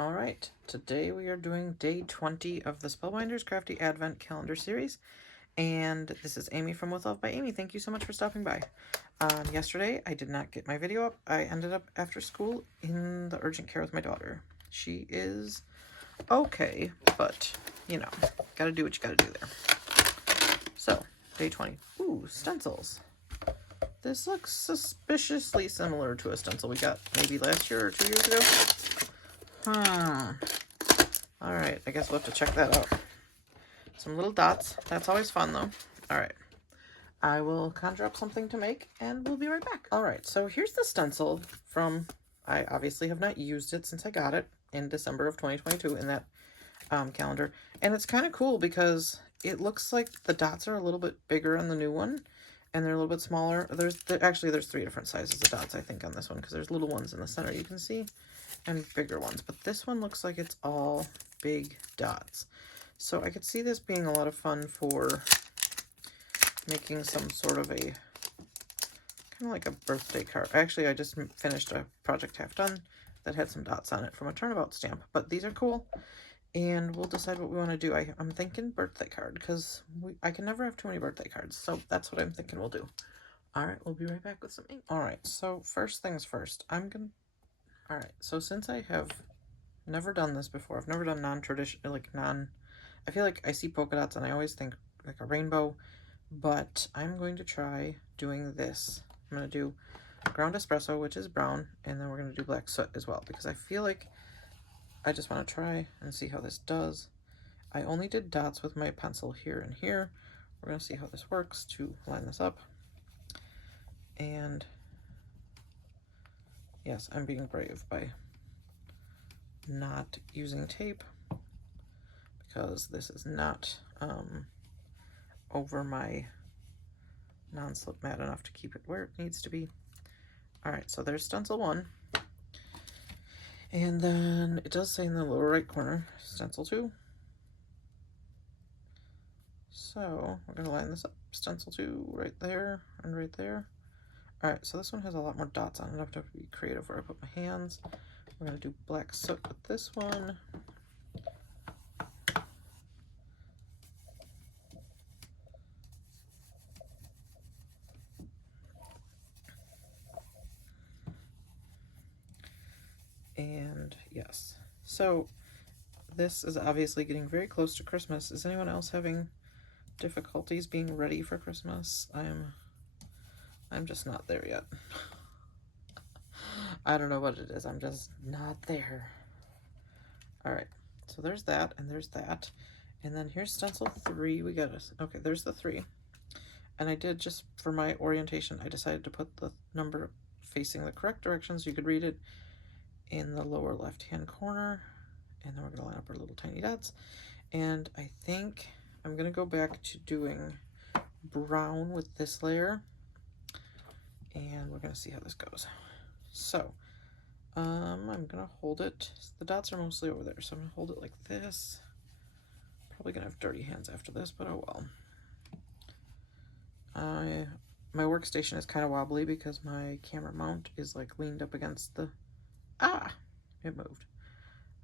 All right, today we are doing day 20 of the Spellbinders Crafty Advent Calendar Series, and this is Amy from With Love by Amy. Thank you so much for stopping by. Yesterday, I did not get my video up. I ended up after school in the urgent care with my daughter. She is okay, but, you know, gotta do what you gotta do there. So, day 20. Ooh, stencils. This looks suspiciously similar to a stencil we got maybe last year or 2 years ago. Alright, I guess we'll have to check that out. Some little dots. That's always fun, though. Alright. I will conjure up something to make, and we'll be right back. Alright, so here's the stencil from... I obviously have not used it since I got it in December of 2022 in that calendar. And it's kind of cool because it looks like the dots are a little bit bigger on the new one, and they're a little bit smaller. Actually, there's 3 different sizes of dots, I think, on this one, because there's little ones in the center you can see, and bigger ones. But this one looks like it's all big dots. So I could see this being a lot of fun for making some sort of a, kind of like a birthday card. Actually, I just finished a project half done that had some dots on it from a turnabout stamp. But these are cool, and we'll decide what we want to do. I'm thinking birthday card, because I can never have too many birthday cards. So that's what I'm thinking we'll do. Alright, we'll be right back with some ink. Alright, so first things first, Alright, so since I have never done this before, I've never done non-traditional, I feel like I see polka dots and I always think like a rainbow, but I'm going to try doing this. I'm going to do ground espresso, which is brown, and then we're going to do black soot as well, because I feel like I just want to try and see how this does. I only did dots with my pencil here and here. We're going to see how this works to line this up. And yes, I'm being brave by not using tape, because this is not over my non-slip mat enough to keep it where it needs to be. Alright, so there's stencil 1. And then it does say in the lower right corner, stencil 2. So we're going to line this up. Stencil 2 right there and right there. Alright, so this one has a lot more dots on it. I have to be creative where I put my hands. We're going to do black soot with this one. And yes, so this is obviously getting very close to Christmas. Is anyone else having difficulties being ready for Christmas? I'm just not there yet. I don't know what it is. I'm just not there. All right, so there's that, and there's that. And then here's stencil 3. We got us. Okay, there's the 3. And I did, just for my orientation, I decided to put the number facing the correct direction so you could read it in the lower left-hand corner. And then we're going to line up our little tiny dots. And I think I'm going to go back to doing brown with this layer. And we're going to see how this goes. So, I'm going to hold it. The dots are mostly over there, so I'm going to hold it like this. Probably going to have dirty hands after this, but oh well. My workstation is kind of wobbly because my camera mount is like leaned up against the... Ah! It moved.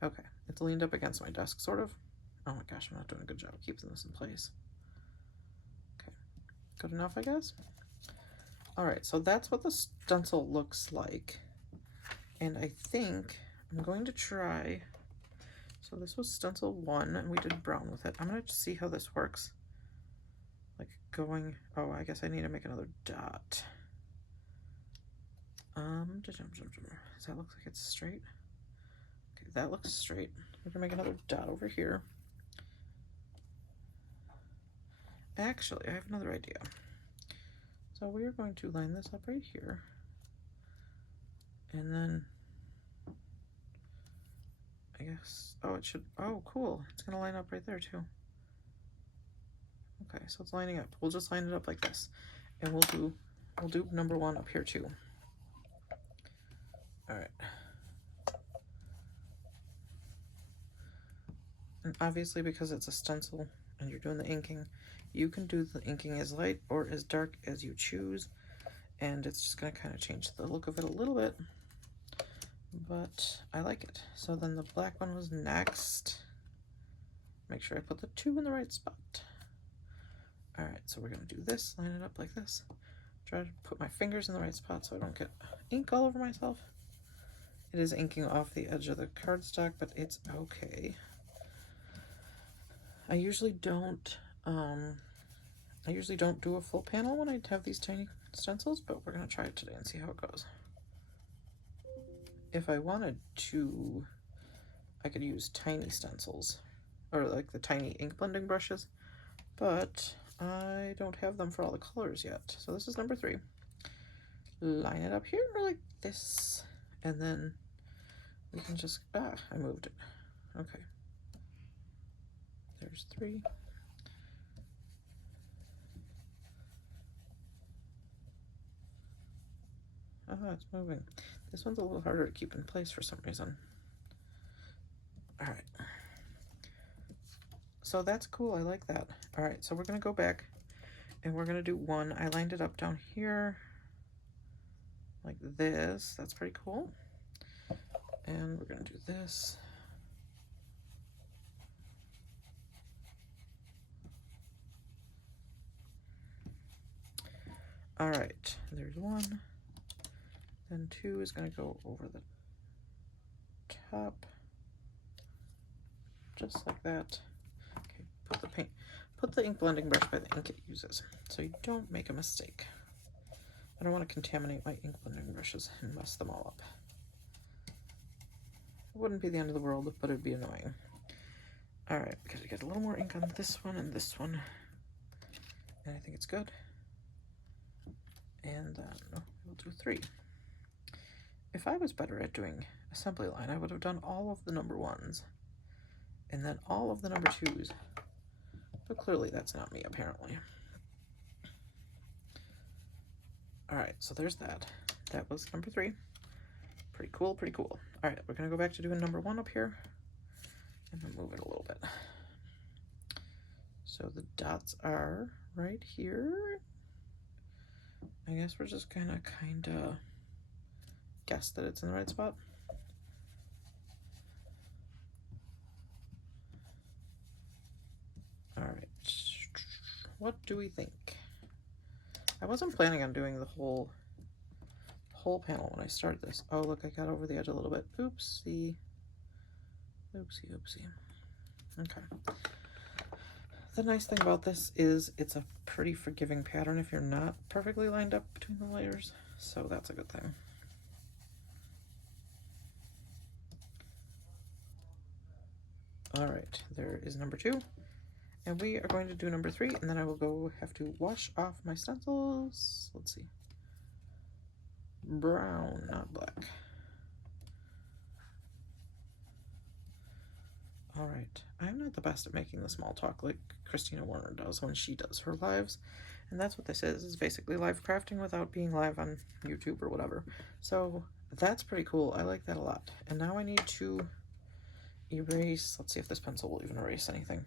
Okay, it's leaned up against my desk, sort of. Oh my gosh, I'm not doing a good job of keeping this in place. Okay, good enough, I guess. Alright, so that's what the stencil looks like. And I think I'm going to try... So this was stencil 1, and we did brown with it. I'm going to see how this works. Like going... Oh, I guess I need to make another dot. Does that look like it's straight? Okay, that looks straight. We're gonna make another dot over here. Actually, I have another idea. So we are going to line this up right here. And then, I guess, oh, it should, oh, cool. It's gonna line up right there too. Okay, so it's lining up. We'll just line it up like this. And we'll do number 1 up here too. Alright. And obviously, because it's a stencil and you're doing the inking, you can do the inking as light or as dark as you choose. And it's just going to kind of change the look of it a little bit. but I like it. So then the black one was next. Make sure I put the 2 in the right spot. All right, so we're gonna do this, line it up like this. Try to put my fingers in the right spot so I don't get ink all over myself. It is inking off the edge of the cardstock, but it's okay. I usually don't do a full panel when I have these tiny stencils, but we're gonna try it today and see how it goes. If I wanted to, I could use tiny stencils, or like the tiny ink blending brushes, but I don't have them for all the colors yet. So this is number 3. Line it up here like this, and then we can just, I moved it. Okay. There's 3. Oh, it's moving. This one's a little harder to keep in place for some reason. All right. So that's cool, I like that. All right, so we're gonna go back and we're gonna do 1. I lined it up down here like this. That's pretty cool. And we're gonna do this. All right, there's 1. Then 2 is gonna go over the top, just like that. Okay, put the ink blending brush by the ink it uses, so you don't make a mistake. I don't want to contaminate my ink blending brushes and mess them all up. It wouldn't be the end of the world, but it'd be annoying. All right, we gotta get a little more ink on this one and this one, and I think it's good. And then we'll do 3. If I was better at doing assembly line, I would have done all of the number 1s and then all of the number 2s. But clearly that's not me, apparently. All right, so there's that. That was number 3. Pretty cool, pretty cool. All right, we're gonna go back to doing number 1 up here and then move it a little bit. So the dots are right here. I guess we're just gonna kinda guess that it's in the right spot. All right, what do we think? I wasn't planning on doing the whole panel when I started this. Oh, look, I got over the edge a little bit. Oopsie. Oopsie, oopsie. Okay. The nice thing about this is it's a pretty forgiving pattern if you're not perfectly lined up between the layers, so that's a good thing. All right, there is number 2. And we are going to do number 3, and then I will have to wash off my stencils. Let's see. Brown, not black. All right, I'm not the best at making the small talk like Christina Warner does when she does her lives. And that's what this is basically live crafting without being live on YouTube or whatever. So that's pretty cool. I like that a lot. And now I need to erase. Let's see if this pencil will even erase anything.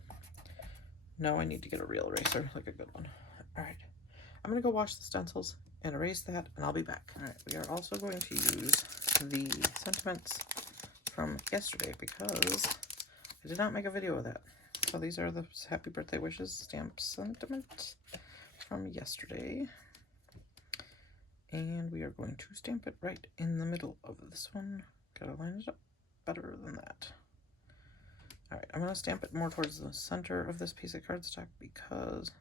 No, I need to get a real eraser, like a good one. All right, I'm gonna go wash the stencils and erase that, and I'll be back. All right, we are also going to use the sentiments from yesterday because I did not make a video of that. So these are the happy birthday wishes stamp sentiments from yesterday. And we are going to stamp it right in the middle of this one. Gotta line it up better than that. All right, I'm going to stamp it more towards the center of this piece of cardstock because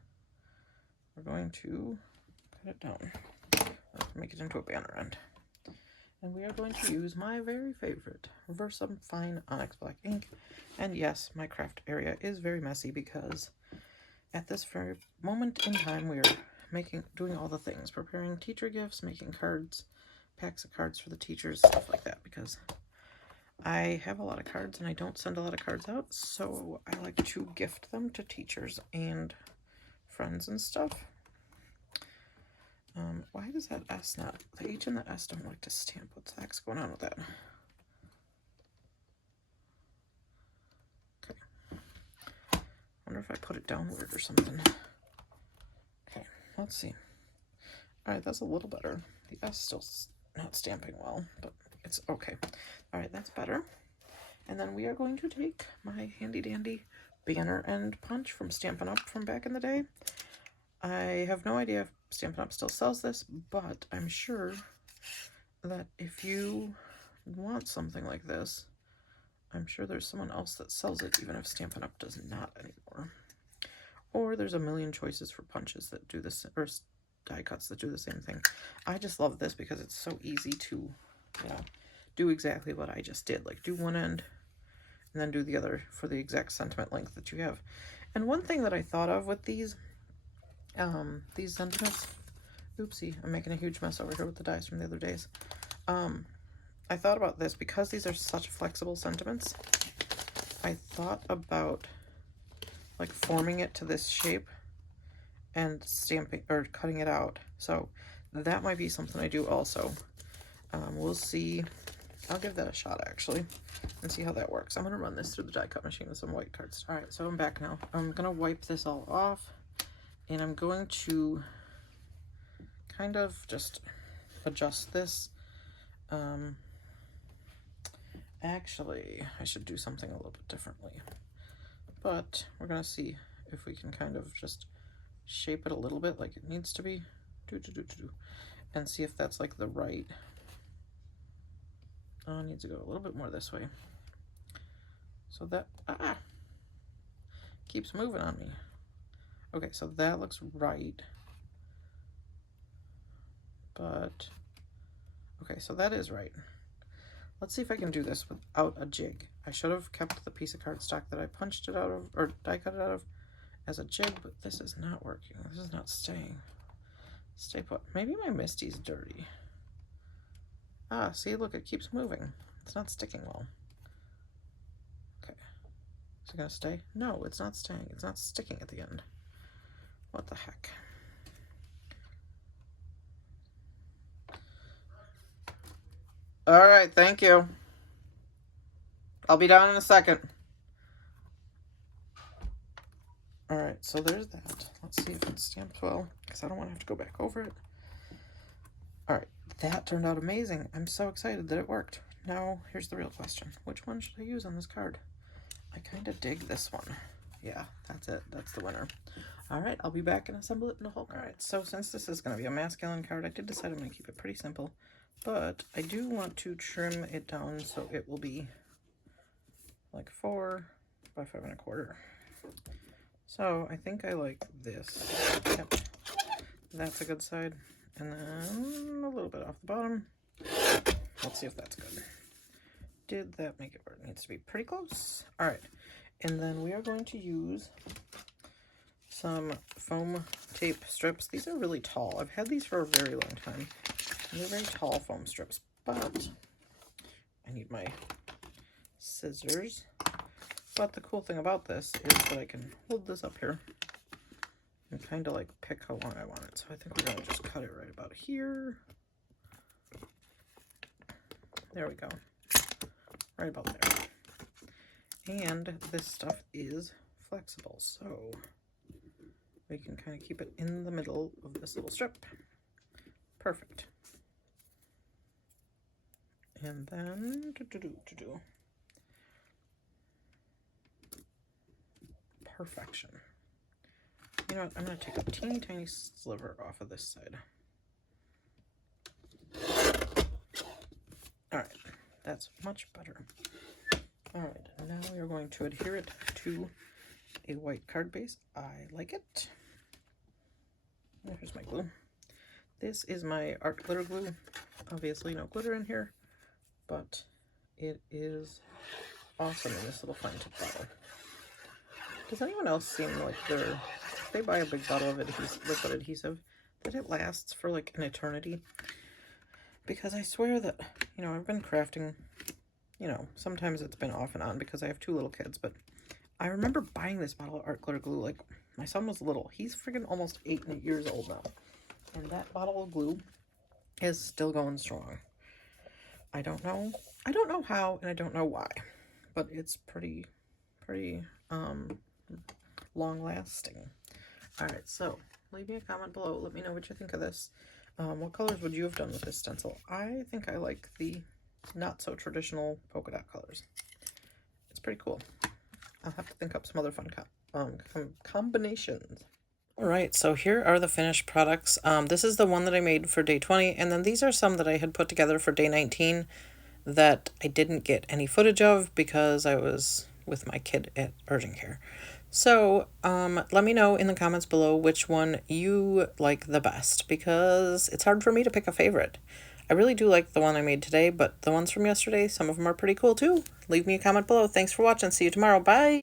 we're going to cut it down. Let's make it into a banner end. And we are going to use my very favorite Versum Fine Onyx Black ink. And yes, my craft area is very messy because at this very moment in time we are doing all the things, preparing teacher gifts, making cards, packs of cards for the teachers, stuff like that, because I have a lot of cards and I don't send a lot of cards out, so I like to gift them to teachers and friends and stuff. Why does that S not, the H and the S don't like to stamp? What the heck's going on with that? Okay. Wonder if I put it downward or something. Okay, let's see. All right, that's a little better. The S still not stamping well, but It's okay. All right, that's better. And then we are going to take my handy dandy banner and punch from Stampin' Up! From back in the day. I have no idea if Stampin' Up! Still sells this, but I'm sure that if you want something like this, I'm sure there's someone else that sells it, even if Stampin' Up! Does not anymore. Or there's a million choices for punches that do this, or die cuts that do the same thing. I just love this because it's so easy to, you know, do exactly what I just did. Like do one end and then do the other for the exact sentiment length that you have. And one thing that I thought of with these sentiments, oopsie, I'm making a huge mess over here with the dies from the other days. I thought about this because these are such flexible sentiments. I thought about like forming it to this shape and stamping or cutting it out. So that might be something I do also. We'll see. I'll give that a shot actually and see how that works. I'm gonna run this through the die cut machine with some white cards. All right, so I'm back now. I'm gonna wipe this all off and I'm going to kind of just adjust this. Actually, I should do something a little bit differently, but we're gonna see if we can kind of just shape it a little bit like it needs to be, and see if that's like the right. Oh, it needs to go a little bit more this way. So that keeps moving on me. Okay, so that looks right. But okay, so that is right. Let's see if I can do this without a jig. I should have kept the piece of cardstock that I punched it out of, or die cut it out of, as a jig, but this is not working. This is not staying. Stay put. Maybe my Misty's dirty. Ah, see, look, it keeps moving. It's not sticking well. Okay. Is it gonna stay? No, it's not staying. It's not sticking at the end. What the heck? All right, thank you. I'll be down in a second. All right, so there's that. Let's see if it's stamped well, because I don't want to have to go back over it. All right, that turned out amazing. I'm so excited that it worked. Now, here's the real question. Which one should I use on this card? I kind of dig this one. Yeah, that's it. That's the winner. All right, I'll be back and assemble it in a whole card. All right, so since this is going to be a masculine card, I did decide I'm going to keep it pretty simple. But I do want to trim it down so it will be like 4 by 5 1/4. So I think I like this. Yep. That's a good side. And then a little bit off the bottom. Let's see if that's good. Did that make it where it needs to be? Pretty close. All right. And then we are going to use some foam tape strips. These are really tall. I've had these for a very long time. They're very tall foam strips, but I need my scissors. But the cool thing about this is that I can hold this up here and kind of like pick how long I want it. So I think we're going to just cut it right about here. There we go. Right about there. And this stuff is flexible, so we can kind of keep it in the middle of this little strip. Perfect. And then perfection. You know what? I'm going to take a teeny tiny sliver off of this side. All right, that's much better. All right, now we are going to adhere it to a white card base. I like it. Here's my glue. This is my art glitter glue. Obviously no glitter in here, but it is awesome in this little fine tip bottle. Does anyone else seem like they buy a big bottle of liquid adhesive, that it lasts for like an eternity? Because I swear that, you know, I've been crafting, you know, sometimes it's been off and on because I have 2 little kids, but I remember buying this bottle of art glitter glue, like, my son was little. He's freaking almost 8 years old now. And that bottle of glue is still going strong. I don't know how, and I don't know why, but it's pretty long lasting. All right, so leave me a comment below. Let me know what you think of this. What colors would you have done with this stencil? I think I like the not so traditional polka dot colors. It's pretty cool. I'll have to think up some other fun combinations. All right, so here are the finished products. This is the one that I made for day 20, and then these are some that I had put together for day 19 that I didn't get any footage of because I was with my kid at urgent care. So, let me know in the comments below which one you like the best, because it's hard for me to pick a favorite. I really do like the one I made today, but the ones from yesterday, some of them are pretty cool too. Leave me a comment below. Thanks for watching. See you tomorrow. Bye!